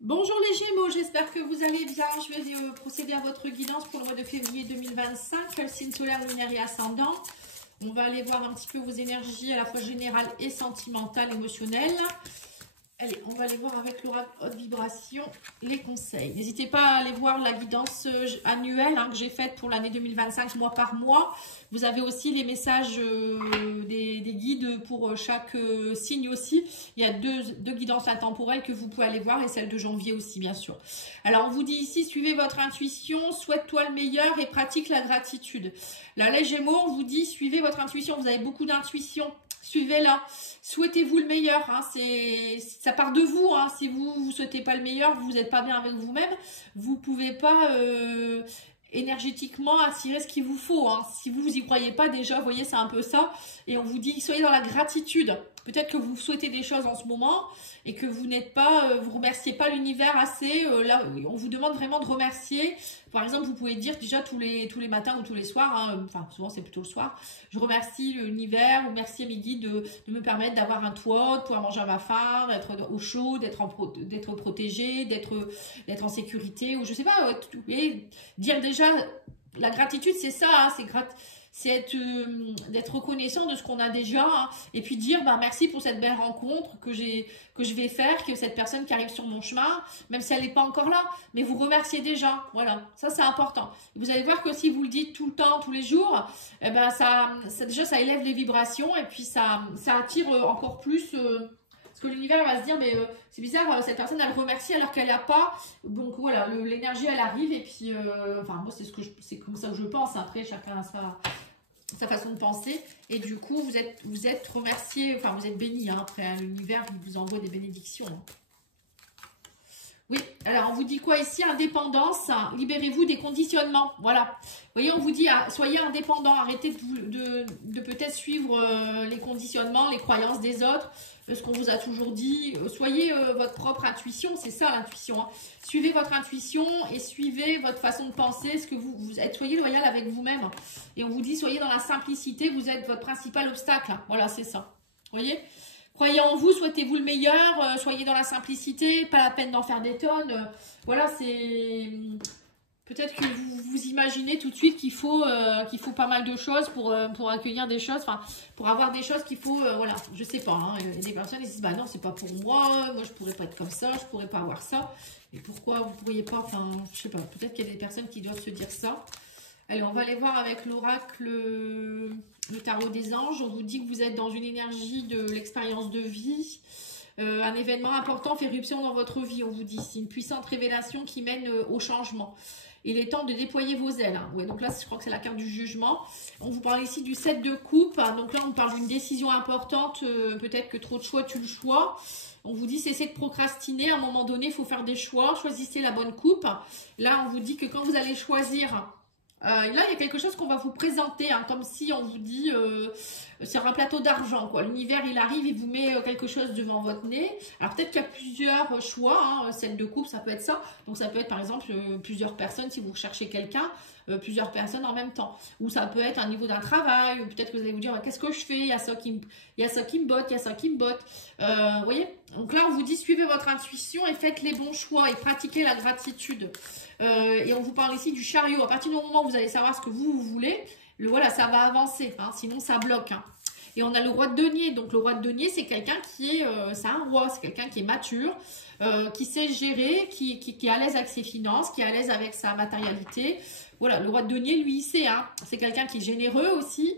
Bonjour les Gémeaux, j'espère que vous allez bien. Je vais procéder à votre guidance pour le mois de février 2025, signe solaire, lunaire et ascendant. On va aller voir un petit peu vos énergies à la fois générales et sentimentales, émotionnelles. Allez, on va aller voir avec l'oracle haute vibration les conseils. N'hésitez pas à aller voir la guidance annuelle que j'ai faite pour l'année 2025, mois par mois. Vous avez aussi les messages des guides pour chaque signe aussi. Il y a deux guidances intemporelles que vous pouvez aller voir et celle de janvier aussi, bien sûr. Alors, on vous dit ici, suivez votre intuition, souhaite-toi le meilleur et pratique la gratitude. Là, les Gémeaux, on vous dit, suivez votre intuition. Vous avez beaucoup d'intuition. Suivez-la, souhaitez-vous le meilleur, ça part de vous, si vous ne souhaitez pas le meilleur, vous n'êtes pas bien avec vous-même, vous ne pouvez pas énergétiquement attirer ce qu'il vous faut, si vous y croyez pas déjà, vous voyez c'est un peu ça, et on vous dit soyez dans la gratitude, peut-être que vous souhaitez des choses en ce moment, et que vous n'êtes pas, vous remerciez pas l'univers assez, là on vous demande vraiment de remercier. Par exemple, vous pouvez dire déjà tous les matins ou tous les soirs, enfin souvent c'est plutôt le soir, je remercie l'univers, remercie mes guides de me permettre d'avoir un toit, de pouvoir manger à ma faim, d'être au chaud, d'être protégé, d'être en sécurité, ou je sais pas, et dire déjà la gratitude c'est ça, c'est d'être reconnaissant de ce qu'on a déjà, et puis dire merci pour cette belle rencontre que je vais faire, que cette personne qui arrive sur mon chemin, même si elle n'est pas encore là, mais vous remerciez déjà, voilà, ça c'est important. Vous allez voir que si vous le dites tout le temps, tous les jours, déjà ça élève les vibrations, et puis ça attire encore plus... parce que l'univers va se dire, mais c'est bizarre, cette personne elle remercie alors qu'elle n'a pas. Donc voilà, l'énergie elle arrive, et puis, moi c'est comme ça que je pense. Après, chacun a sa façon de penser. Et du coup, vous êtes remercié, enfin vous êtes béni. Après, l'univers vous envoie des bénédictions. Oui, alors on vous dit quoi ici? Indépendance, libérez-vous des conditionnements. Voilà. Vous voyez, on vous dit, soyez indépendant, arrêtez de peut-être suivre les conditionnements, les croyances des autres, ce qu'on vous a toujours dit. Soyez votre propre intuition, c'est ça l'intuition. Suivez votre intuition et suivez votre façon de penser, ce que vous êtes. Soyez loyal avec vous-même. Et on vous dit, soyez dans la simplicité, vous êtes votre principal obstacle. Voilà, c'est ça. Vous voyez? Croyez en vous, souhaitez-vous le meilleur, soyez dans la simplicité, pas la peine d'en faire des tonnes. Voilà, c'est... Peut-être que vous imaginez tout de suite qu'il faut pas mal de choses pour accueillir des choses, enfin, pour avoir des choses qu'il faut, voilà, je sais pas. Il y a des personnes qui disent, bah non, c'est pas pour moi je pourrais pas être comme ça, je pourrais pas avoir ça. Et pourquoi vous pourriez pas, enfin, je sais pas, peut-être qu'il y a des personnes qui doivent se dire ça. Allez, on va aller voir avec l'oracle, le tarot des anges. On vous dit que vous êtes dans une énergie de l'expérience de vie. Un événement important fait éruption dans votre vie, on vous dit. C'est une puissante révélation qui mène au changement. Il est temps de déployer vos ailes. Ouais, donc là, je crois que c'est la carte du jugement. On vous parle ici du 7 de coupe. Donc là, on parle d'une décision importante. Peut-être que trop de choix tue le choix. On vous dit cessez de procrastiner. À un moment donné, il faut faire des choix. Choisissez la bonne coupe. Là, on vous dit que quand vous allez choisir... là, il y a quelque chose qu'on va vous présenter, comme si on vous dit sur un plateau d'argent, quoi. L'univers, il arrive, il vous met quelque chose devant votre nez. Alors, peut-être qu'il y a plusieurs choix, celle de couple, ça peut être ça. Donc, ça peut être, par exemple, plusieurs personnes, si vous recherchez quelqu'un, plusieurs personnes en même temps. Ou ça peut être un niveau d'un travail, ou peut-être que vous allez vous dire, qu'est-ce que je fais? Il y a ça qui me botte, il y a ça qui me botte. Vous voyez? Donc là, on vous dit, suivez votre intuition et faites les bons choix et pratiquez la gratitude. Et on vous parle ici du chariot. À partir du moment où vous allez savoir ce que vous voulez, voilà, ça va avancer, sinon ça bloque. Et on a le roi de denier. Donc le roi de denier, c'est quelqu'un qui est, c'est un roi, c'est quelqu'un qui est mature, qui sait gérer, qui est à l'aise avec ses finances, qui est à l'aise avec sa matérialité. Voilà, le roi de denier, lui, il sait, c'est quelqu'un qui est généreux aussi,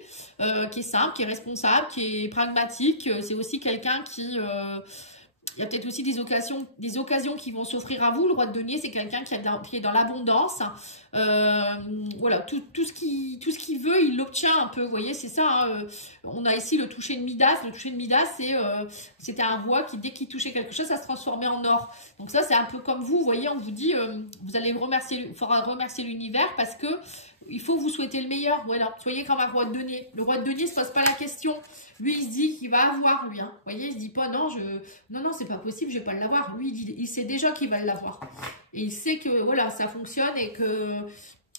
qui est simple, qui est responsable, qui est pragmatique. C'est aussi quelqu'un qui... il y a peut-être aussi des occasions qui vont s'offrir à vous. Le roi de denier, c'est quelqu'un qui est dans l'abondance. Voilà, tout ce qu'il veut, il l'obtient un peu. Vous voyez, c'est ça. On a ici le toucher de Midas. Le toucher de Midas, c'était un roi qui, dès qu'il touchait quelque chose, ça se transformait en or. Donc ça, c'est un peu comme vous. Vous voyez, on vous dit, vous allez il faudra remercier l'univers parce que il faut vous souhaiter le meilleur. Voilà, soyez comme un roi de denier. Le roi de denier ne se pose pas la question. Lui, il se dit qu'il va avoir, lui. Vous voyez, il se dit pas, non, c'est pas possible, je vais pas l'avoir. Lui, il sait déjà qu'il va l'avoir. Et il sait que, voilà, ça fonctionne et que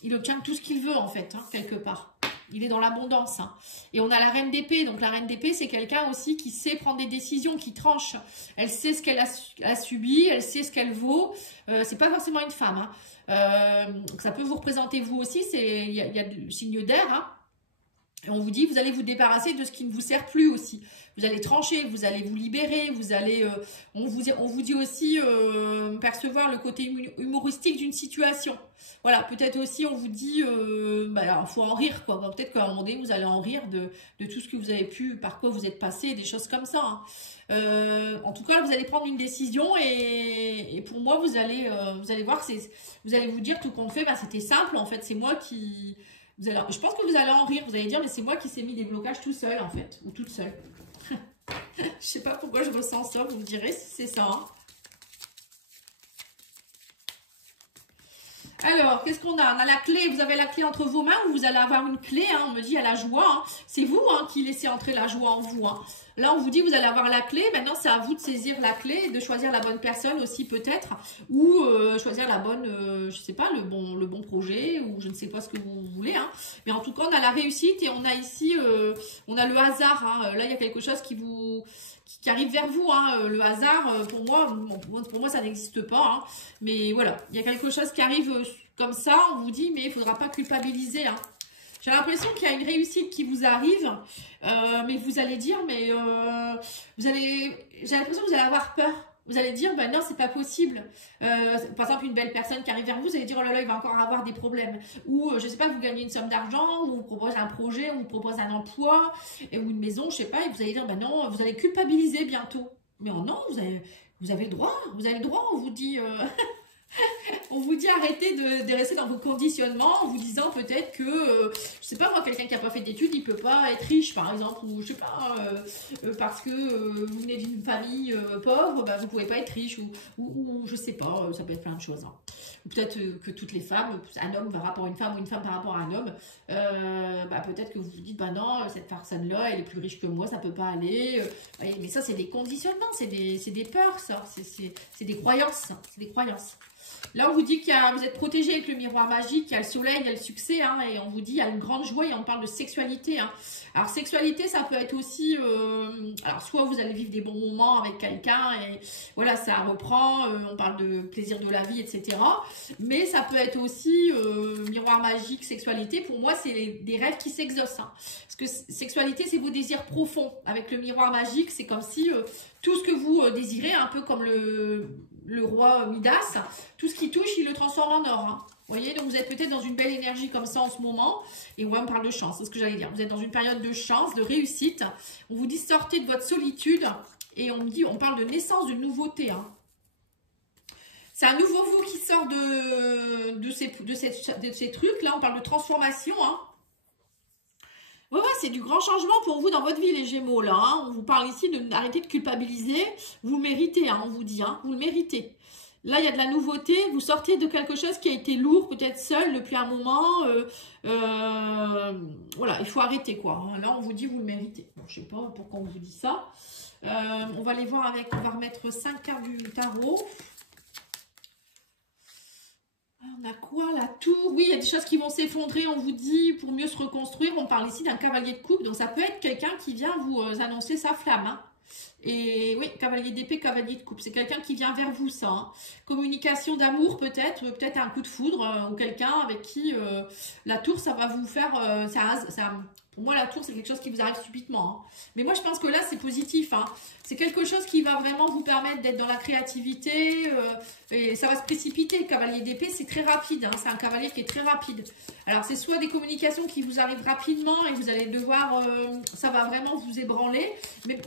il obtient tout ce qu'il veut, en fait, quelque part. il est dans l'abondance. Hein. Et on a la reine d'épée. Donc la reine d'épée, c'est quelqu'un aussi qui sait prendre des décisions, qui tranche. Elle sait ce qu'elle a subi, elle sait ce qu'elle vaut. C'est pas forcément une femme. Hein. Ça peut vous représenter vous aussi. Il y a le signe d'air. Hein. Et on vous dit, vous allez vous débarrasser de ce qui ne vous sert plus aussi. Vous allez trancher, vous allez vous libérer, vous allez... on vous dit aussi percevoir le côté humoristique d'une situation. Voilà, peut-être aussi on vous dit, alors, faut en rire, quoi. Peut-être qu'à un moment donné, vous allez en rire de tout ce que vous avez pu, par quoi vous êtes passé, des choses comme ça. Hein. En tout cas, vous allez prendre une décision et pour moi, vous allez voir que vous allez vous dire tout compte fait, c'était simple, en fait, c'est moi qui... je pense que vous allez en rire, vous allez dire, mais c'est moi qui s'est mis des blocages tout seul, en fait, ou toute seule. Je sais pas pourquoi je ressens ça, vous me direz si c'est ça. Hein. Alors, qu'est-ce qu'on a? On a la clé, vous avez la clé entre vos mains ou vous allez avoir une clé, hein, on me dit à la joie. Hein. C'est vous hein, qui laissez entrer la joie en vous. Hein. Là, on vous dit vous allez avoir la clé. Maintenant, c'est à vous de saisir la clé et de choisir la bonne personne aussi peut-être. Ou choisir la bonne, je sais pas, le bon projet ou je ne sais pas ce que vous voulez. Hein. Mais en tout cas, on a la réussite et on a ici, on a le hasard. Hein. Là, il y a quelque chose qui arrive vers vous. Hein. Le hasard, pour moi, ça n'existe pas. Hein. Mais voilà, il y a quelque chose qui arrive comme ça. On vous dit, mais il ne faudra pas culpabiliser. Hein. J'ai l'impression qu'il y a une réussite qui vous arrive. Mais vous allez dire, mais j'ai l'impression que vous allez avoir peur. Vous allez dire, ben non, c'est pas possible. Par exemple, une belle personne qui arrive vers vous, vous allez dire, oh là là, il va encore avoir des problèmes. Ou, je sais pas, vous gagnez une somme d'argent, ou on vous propose un projet, on vous propose un emploi, ou une maison, je sais pas, et vous allez dire, ben non, vous allez culpabiliser bientôt. Mais oh non, vous avez le droit, on vous dit... On vous dit arrêtez de rester dans vos conditionnements en vous disant peut-être que, je sais pas moi, quelqu'un qui n'a pas fait d'études, il peut pas être riche par exemple, ou je sais pas, parce que vous venez d'une famille pauvre, vous pouvez pas être riche, ou je sais pas, ça peut être plein de choses. Hein. Ou peut-être que toutes les femmes, un homme par rapport à une femme ou une femme par rapport à un homme, peut-être que vous vous dites, non, cette personne-là, elle est plus riche que moi, ça peut pas aller. Mais ça, c'est des conditionnements, c'est des peurs, ça, c'est des croyances, c'est des croyances. Là, on vous dit que vous êtes protégé avec le miroir magique, il y a le soleil, il y a le succès, hein, et on vous dit il y a une grande joie et on parle de sexualité. Hein. Alors, sexualité, ça peut être aussi, alors soit vous allez vivre des bons moments avec quelqu'un et voilà, ça reprend, on parle de plaisir de la vie, etc. Mais ça peut être aussi miroir magique, sexualité. Pour moi, c'est des rêves qui s'exaucent. Hein. Parce que sexualité, c'est vos désirs profonds. Avec le miroir magique, c'est comme si tout ce que vous désirez, un peu comme le roi Midas, tout ce qui touche, il le transforme en or. Hein. Vous voyez, donc vous êtes peut-être dans une belle énergie comme ça en ce moment. Et on me parle de chance, c'est ce que j'allais dire. Vous êtes dans une période de chance, de réussite. On vous dit sortez de votre solitude. Et on parle de naissance, de nouveauté. Hein. C'est un nouveau vous qui sort de ces trucs. Là, on parle de transformation. Hein. Ouais, c'est du grand changement pour vous dans votre vie, les Gémeaux, là. Hein. On vous parle ici d'arrêter de culpabiliser. Vous le méritez, hein, on vous dit. Hein, vous le méritez. Là, il y a de la nouveauté. Vous sortez de quelque chose qui a été lourd, peut-être seul depuis un moment. Voilà, il faut arrêter, quoi. Là, on vous dit, vous le méritez. Bon, je sais pas pourquoi on vous dit ça. On va aller voir avec... On va remettre 5 cartes du tarot. On a quoi? La tour. Oui, il y a des choses qui vont s'effondrer, on vous dit, pour mieux se reconstruire. On parle ici d'un cavalier de coupe. Donc, ça peut être quelqu'un qui vient vous annoncer sa flamme. Hein. Et oui, cavalier d'épée, cavalier de coupe. C'est quelqu'un qui vient vers vous, ça. Hein. Communication d'amour, peut-être un coup de foudre ou quelqu'un avec qui la tour, ça va vous faire... pour moi, la tour, c'est quelque chose qui vous arrive subitement. Hein. Mais moi, je pense que là, c'est positif. Hein. C'est quelque chose qui va vraiment vous permettre d'être dans la créativité. Et ça va se précipiter. Le cavalier d'épée, c'est très rapide. Hein. C'est un cavalier qui est très rapide. Alors, c'est soit des communications qui vous arrivent rapidement et vous allez devoir... ça va vraiment vous ébranler.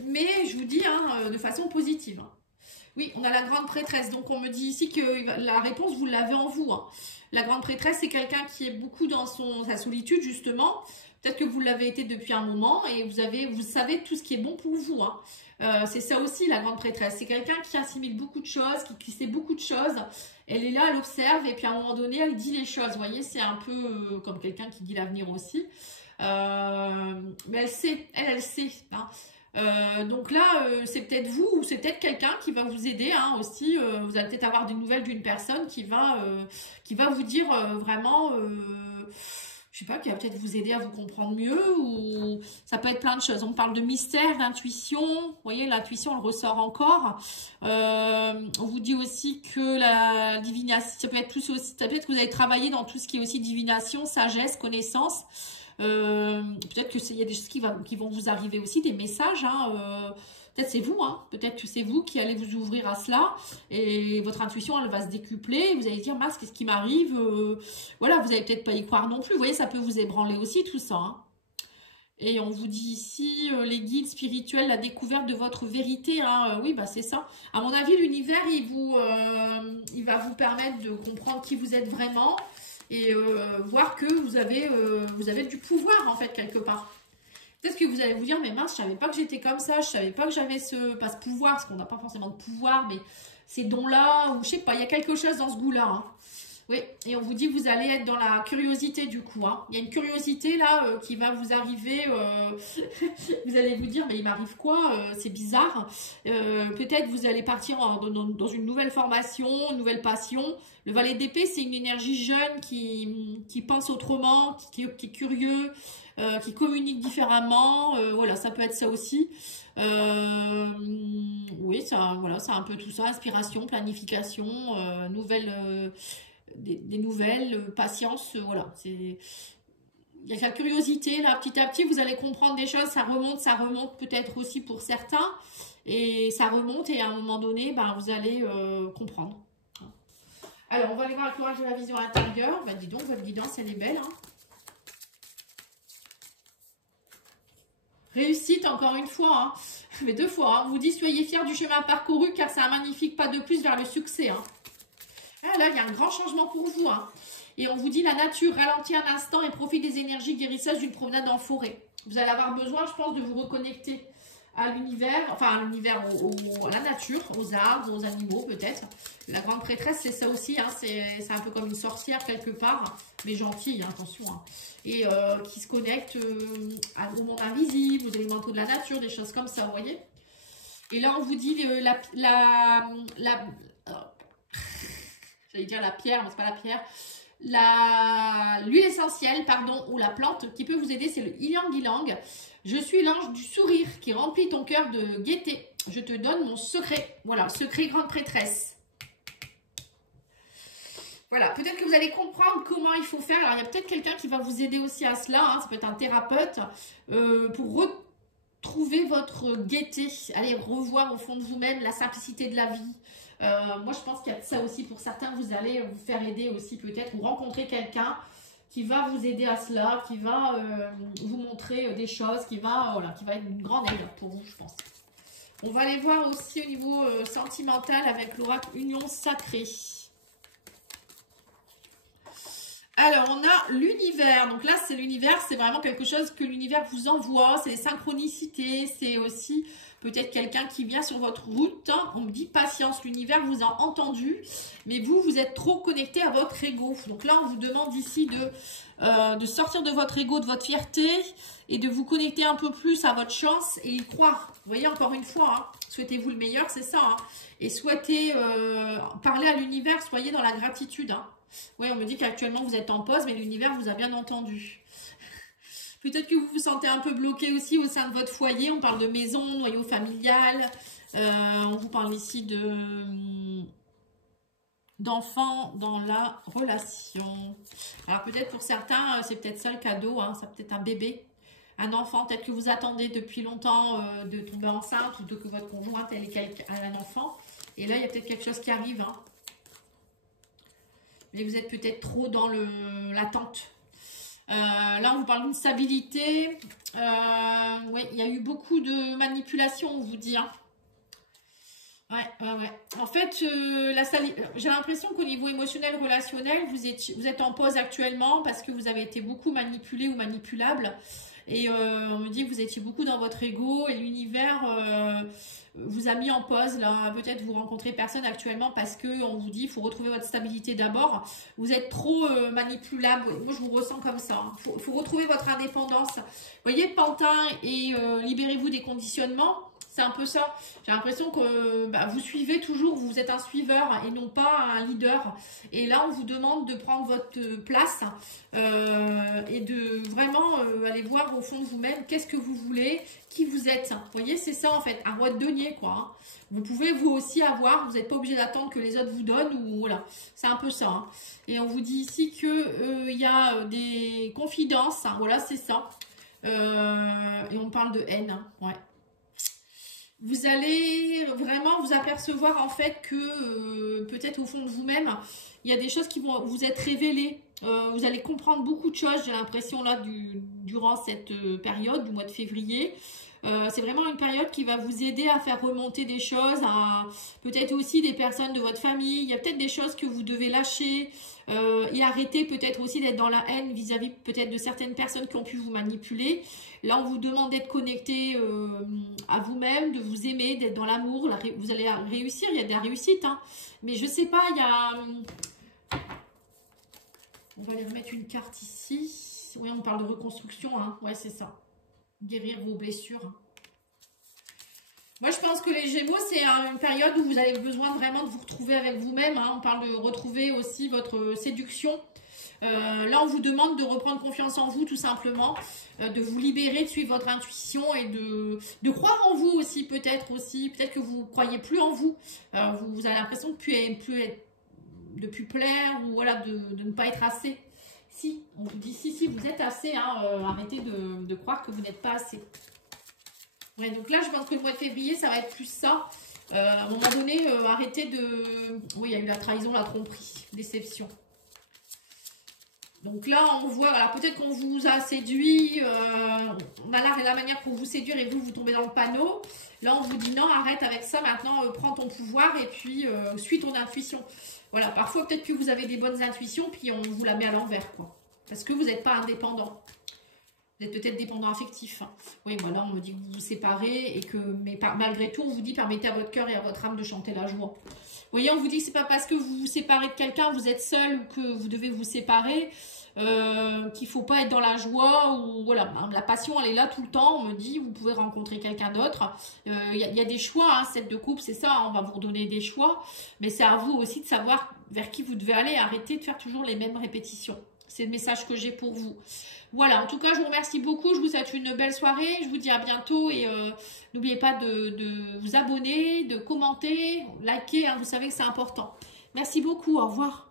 Mais je vous dis, hein, de façon positive. Hein. Oui, on a la grande prêtresse. Donc, on me dit ici que la réponse, vous l'avez en vous. Hein. La grande prêtresse, c'est quelqu'un qui est beaucoup dans sa solitude, justement. Peut-être que vous l'avez été depuis un moment et vous savez tout ce qui est bon pour vous. Hein. C'est ça aussi, la grande prêtresse. C'est quelqu'un qui assimile beaucoup de choses, qui sait beaucoup de choses. Elle est là, elle observe et puis à un moment donné, elle dit les choses. Vous voyez, c'est un peu comme quelqu'un qui dit l'avenir aussi. Mais elle sait, elle sait. Hein. Donc là, c'est peut-être vous ou c'est peut-être quelqu'un qui va vous aider hein, aussi. Vous allez peut-être avoir des nouvelles d'une personne qui va vous dire vraiment... je sais pas, qui va peut-être vous aider à vous comprendre mieux, ou ça peut être plein de choses. On parle de mystère, d'intuition, vous voyez, l'intuition, elle ressort encore. On vous dit aussi que la divination, ça peut être plus aussi, ça peut être que vous avez travaillé dans tout ce qui est aussi divination, sagesse, connaissance. Peut-être que il y a des choses qui vont vous arriver aussi, des messages, hein, peut-être c'est vous, hein, peut-être que c'est vous qui allez vous ouvrir à cela et votre intuition, elle va se décupler. Vous allez dire, mince, qu'est-ce qui m'arrive, voilà, vous n'allez peut-être pas y croire non plus. Vous voyez, ça peut vous ébranler aussi tout ça. Hein. Et on vous dit ici, les guides spirituels, la découverte de votre vérité. Hein, oui, bah c'est ça. À mon avis, l'univers, il va vous permettre de comprendre qui vous êtes vraiment et voir que vous avez du pouvoir, en fait, quelque part. Peut-être que vous allez vous dire, mais mince, je savais pas que j'étais comme ça, je savais pas que j'avais pas ce pouvoir, parce qu'on n'a pas forcément de pouvoir, mais ces dons-là, ou je sais pas, il y a quelque chose dans ce goût-là. Hein. Oui, et on vous dit que vous allez être dans la curiosité du coup. Hein. Il y a une curiosité là qui va vous arriver, vous allez vous dire, mais il m'arrive quoi, c'est bizarre. Peut-être vous allez partir dans une nouvelle formation, une nouvelle passion. Le valet d'épée, c'est une énergie jeune qui pense autrement, qui est curieux, qui communique différemment, voilà, ça peut être ça aussi. Oui, ça, voilà, c'est un peu tout ça, inspiration, planification, des nouvelles, patience, voilà. Il y a la curiosité, là, petit à petit, vous allez comprendre des choses, ça remonte peut-être aussi pour certains, et ça remonte, et à un moment donné, ben, vous allez comprendre. Alors, on va aller voir le courage de la vision intérieure. Ben, dis donc, votre guidance, elle est belle, hein. Réussite, encore une fois, hein. Mais 2 fois. Hein. On vous dit, soyez fiers du chemin parcouru, car c'est un magnifique pas de plus vers le succès. Hein. Ah, là, il y a un grand changement pour vous. Hein. Et on vous dit, la nature ralentit un instant et profite des énergies guérisseuses d'une promenade en forêt. Vous allez avoir besoin, je pense, de vous reconnecter à l'univers, enfin à l'univers, à la nature, aux arbres, aux animaux peut-être. La grande prêtresse, c'est ça aussi, hein, c'est un peu comme une sorcière quelque part, mais gentille, hein, attention. Hein, et qui se connecte au monde invisible, aux élémentaux de la nature, des choses comme ça, vous voyez. Et là, on vous dit j'allais dire la pierre, mais c'est pas la pierre. L'huile essentielle, pardon, ou la plante qui peut vous aider, c'est le Ylang Ylang. Je suis l'ange du sourire qui remplit ton cœur de gaieté. Je te donne mon secret. Voilà, secret grande prêtresse. Voilà, peut-être que vous allez comprendre comment il faut faire. Alors, il y a peut-être quelqu'un qui va vous aider aussi à cela. Hein. Ça peut être un thérapeute pour retrouver votre gaieté. Allez revoir au fond de vous-même la simplicité de la vie. Moi, je pense qu'il y a ça aussi pour certains. Vous allez vous faire aider aussi peut-être ou rencontrer quelqu'un qui va vous aider à cela, qui va vous montrer des choses, qui va être une grande aide pour vous, je pense. On va aller voir aussi au niveau sentimental avec l'oracle Union Sacrée. Alors, on a l'univers. Donc là, c'est l'univers, c'est vraiment quelque chose que l'univers vous envoie. C'est des synchronicités, c'est aussi peut-être quelqu'un qui vient sur votre route. On me dit patience, l'univers vous a entendu, mais vous êtes trop connecté à votre ego. Donc là, on vous demande ici de sortir de votre ego, de votre fierté et de vous connecter un peu plus à votre chance et y croire. Vous voyez, encore une fois, hein, souhaitez-vous le meilleur, c'est ça. Hein, et souhaitez parler à l'univers, soyez dans la gratitude. Hein. Oui, on me dit qu'actuellement vous êtes en pause, mais l'univers vous a bien entendu. Peut-être que vous vous sentez un peu bloqué aussi au sein de votre foyer. On parle de maison, noyau familial. On vous parle ici d'enfants dans la relation. Alors peut-être pour certains, c'est peut-être ça le cadeau. Hein, c'est peut-être un bébé, un enfant. Peut-être que vous attendez depuis longtemps de tomber enceinte ou que votre conjointe elle est un enfant. Et là, il y a peut-être quelque chose qui arrive. Hein. Mais vous êtes peut-être trop dans l'attente. Là, on vous parle d'une stabilité. Ouais, il y a eu beaucoup de manipulation, on vous dit. Hein. Ouais. En fait, j'ai l'impression qu'au niveau émotionnel, relationnel, vous êtes en pause actuellement parce que vous avez été beaucoup manipulé ou manipulable. Et on me dit que vous étiez beaucoup dans votre ego et l'univers vous a mis en pause. Là, peut-être vous rencontrez personne actuellement parce qu'on vous dit qu'il faut retrouver votre stabilité d'abord. Vous êtes trop manipulable. Moi, je vous ressens comme ça. Hein. Faut retrouver votre indépendance. Vous voyez, Pantin et libérez-vous des conditionnements. C'est un peu ça. J'ai l'impression que vous suivez toujours, vous êtes un suiveur et non pas un leader. Et là, on vous demande de prendre votre place et de vraiment aller voir au fond de vous-même qu'est-ce que vous voulez, qui vous êtes. Vous voyez, c'est ça en fait, un roi de denier quoi. Hein. Vous pouvez vous aussi avoir, vous n'êtes pas obligé d'attendre que les autres vous donnent ou voilà, c'est un peu ça. Hein. Et on vous dit ici que y a des confidences, hein, voilà, c'est ça. Et on parle de haine, hein, ouais. Vous allez vraiment vous apercevoir en fait que peut-être au fond de vous-même, il y a des choses qui vont vous être révélées. Vous allez comprendre beaucoup de choses, j'ai l'impression là, durant cette période du mois de février. C'est vraiment une période qui va vous aider à faire remonter des choses, peut-être aussi des personnes de votre famille. Il y a peut-être des choses que vous devez lâcher et arrêter peut-être aussi d'être dans la haine vis-à-vis peut-être de certaines personnes qui ont pu vous manipuler. Là, on vous demande d'être connecté à vous-même, de vous aimer, d'être dans l'amour. Vous allez réussir, il y a de la réussite. Hein. Mais je sais pas, il y a... On va aller remettre une carte ici. Oui, on parle de reconstruction. Hein. Ouais, c'est ça. Guérir vos blessures. Moi, je pense que les Gémeaux, c'est une période où vous avez besoin vraiment de vous retrouver avec vous-même. Hein. On parle de retrouver aussi votre séduction. Là, on vous demande de reprendre confiance en vous, tout simplement. De vous libérer, de suivre votre intuition et de croire en vous aussi, peut-être aussi. Peut-être que vous ne croyez plus en vous. Vous avez l'impression de plus plaire ou voilà, de ne pas être assez. Si, on vous dit si, vous êtes assez. Hein, arrêtez de croire que vous n'êtes pas assez. Ouais, donc là, je pense que le mois de février, ça va être plus ça. À un moment donné, arrêtez de... Oui, il y a eu la trahison, la tromperie, déception. Donc là, on voit, alors peut-être qu'on vous a séduit, on a la manière pour vous séduire et vous tombez dans le panneau. Là, on vous dit non, arrête avec ça, maintenant, prends ton pouvoir et puis suis ton intuition. Voilà, parfois, peut-être que vous avez des bonnes intuitions, puis on vous la met à l'envers, quoi. Parce que vous n'êtes pas indépendant. Vous êtes peut-être dépendant affectif. Hein. Oui, voilà, on me dit que vous vous séparez et que, mais malgré tout, on vous dit permettez à votre cœur et à votre âme de chanter la joie. Vous voyez, on vous dit que c'est pas parce que vous vous séparez de quelqu'un, vous êtes seul ou que vous devez vous séparer, qu'il faut pas être dans la joie ou voilà, la passion elle est là tout le temps. On me dit vous pouvez rencontrer quelqu'un d'autre. Il y a des choix, hein, celle de couple, c'est ça. Hein, on va vous redonner des choix, mais c'est à vous aussi de savoir vers qui vous devez aller. Arrêtez de faire toujours les mêmes répétitions. C'est le message que j'ai pour vous. Voilà, en tout cas, je vous remercie beaucoup. Je vous souhaite une belle soirée. Je vous dis à bientôt. Et n'oubliez pas de vous abonner, de commenter, liker. Hein, vous savez que c'est important. Merci beaucoup. Au revoir.